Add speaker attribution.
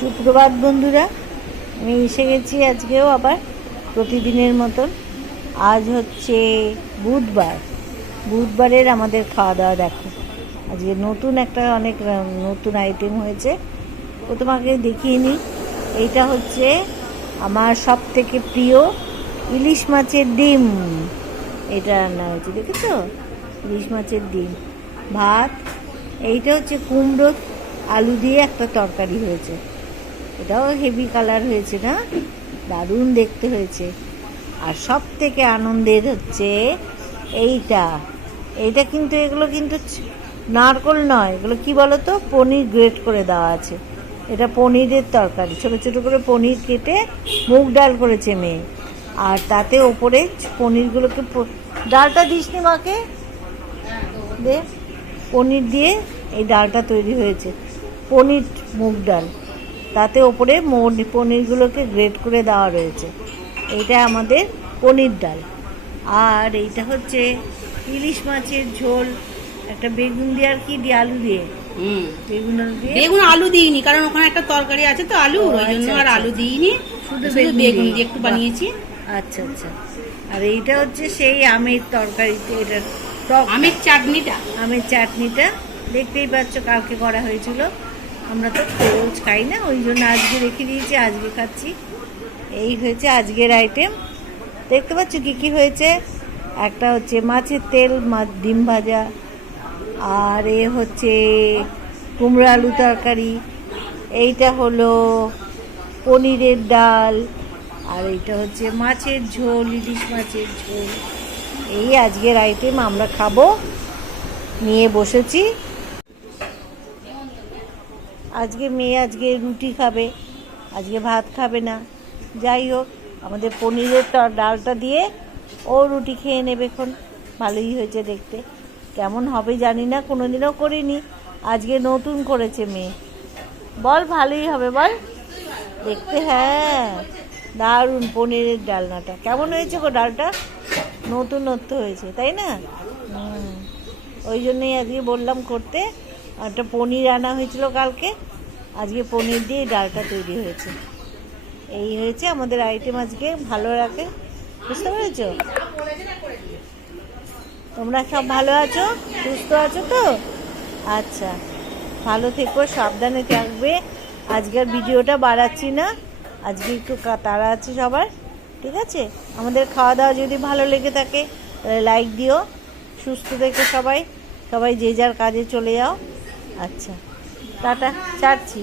Speaker 1: সুপ্রভাত বন্ধুরা, আমি এসে গেছি আজকেও আবার প্রতিদিনের মতন। আজ হচ্ছে বুধবার। বুধবারের আমাদের খাওয়া দাওয়া দেখো। আজকে নতুন একটা অনেক নতুন আইটেম হয়েছে। ও তোমাকে দেখিয়ে নিই। এইটা হচ্ছে আমার সব থেকে প্রিয় ইলিশ মাছের ডিম। এটা রান্না হয়েছে দেখেছ? ইলিশ মাছের ডিম। ভাত। এইটা হচ্ছে কুমড়ো আলু দিয়ে একটা তরকারি হয়েছে। এটাও হেভি কালার হয়েছে না? দারুণ দেখতে হয়েছে। আর সব থেকে আনন্দের হচ্ছে এইটা। এইটা কিন্তু, এগুলো কিন্তু নারকোল নয়। এগুলো কি বলো তো পনির গ্রেট করে দেওয়া আছে। এটা পনিরের তরকারি। ছোট ছোট করে পনির কেটে মুগ ডাল করেছে মেয়ে। আর তাতে ওপরে পনিরগুলোকে ডালটা দিসনি মাকে? দে। পনির দিয়ে এই ডালটা তৈরি হয়েছে। পনির, মুগ ডাল। তাতে ওপরে পনিরগুলোকে গ্রেট করে দেওয়া রয়েছে। এইটা আমাদের পনির ডাল। আর এইটা হচ্ছে ইলিশ মাছের ঝোল একটা বেগুন দিয়ে আর কি দিয়ে আলু দিয়ে। বেগুন আলু দিয়ে।
Speaker 2: বেগুন আলু দিইনি কারণ ওখানে একটা তরকারি আছে তো আলু ওই জন্য
Speaker 1: আচ্ছা,
Speaker 2: আর
Speaker 1: আচ্ছা।
Speaker 2: আলু দিইনি।
Speaker 1: শুধু বেগুন দিয়ে।
Speaker 2: দিয়ে একটু বানিয়েছি।
Speaker 1: আচ্ছা আচ্ছা। আর এইটা হচ্ছে সেই আমের তরকারিতে এটা টক
Speaker 2: আমের চাটনিটা।
Speaker 1: আমের চাটনিটা। দেখতেই পাচ্ছ কালকে করা হয়েছিল। আমরা তো রোজ খাই না? ওই জন্য আজকে রেখে দিয়েছি, আজকে খাচ্ছি। এই হয়েছে আজকের আইটেম দেখতে পাচ্ছ কী কী হয়েছে? একটা হচ্ছে মাছের তেল মাছ ডিম ভাজা। আর এ হচ্ছে কুমড়ো আলু তরকারি। এইটা হলো পনিরের ডাল। আর এইটা হচ্ছে মাছের ঝোল, ইলিশ মাছের ঝোল। এই আজকের আইটেম আমরা খাব। নিয়ে বসেছি। আজকে মেয়ে আজকে রুটি খাবে, আজকে ভাত খাবে না। যাই হোক, আমাদের পনিরের ডালটা দিয়ে ও রুটি খেয়ে নেবে এখন। ভালোই হয়েছে দেখতে। কেমন হবে জানি না কোনো দিনও করিনি। আজকে নতুন করেছে মেয়ে। বল, ভালোই হবে, বল। দেখতে হ্যাঁ। দারুণ পনিরের ডালনাটা। কেমন হয়েছে গো ডালটা? নতুনত্ব হয়েছে, তাই না। ওই জন্যই আজকে বললাম করতে। একটা পনির আনা হয়েছিল কালকে। আজকে পনির দিয়ে ডালটা তৈরি হয়েছে। এই হয়েছে আমাদের আইটেম আজকে, ভালো রাখে। বুঝতে পেরেছ? তোমরা সব ভালো আছো? সুস্থ আছো তো? আচ্ছা ভালো থেকো, সাবধানে থাকবে। আজকের ভিডিওটা বাড়াচ্ছি না। আজকে একটু তাড়া আছে সবার, ঠিক আছে? আমাদের খাওয়া দাওয়া যদি ভালো লেগে থাকে, তাহলে লাইক দিও। সুস্থ থেকো সবাই। সবাই যে যার কাজে চলে যাও। আচ্ছা টাটা ছাড়ছি।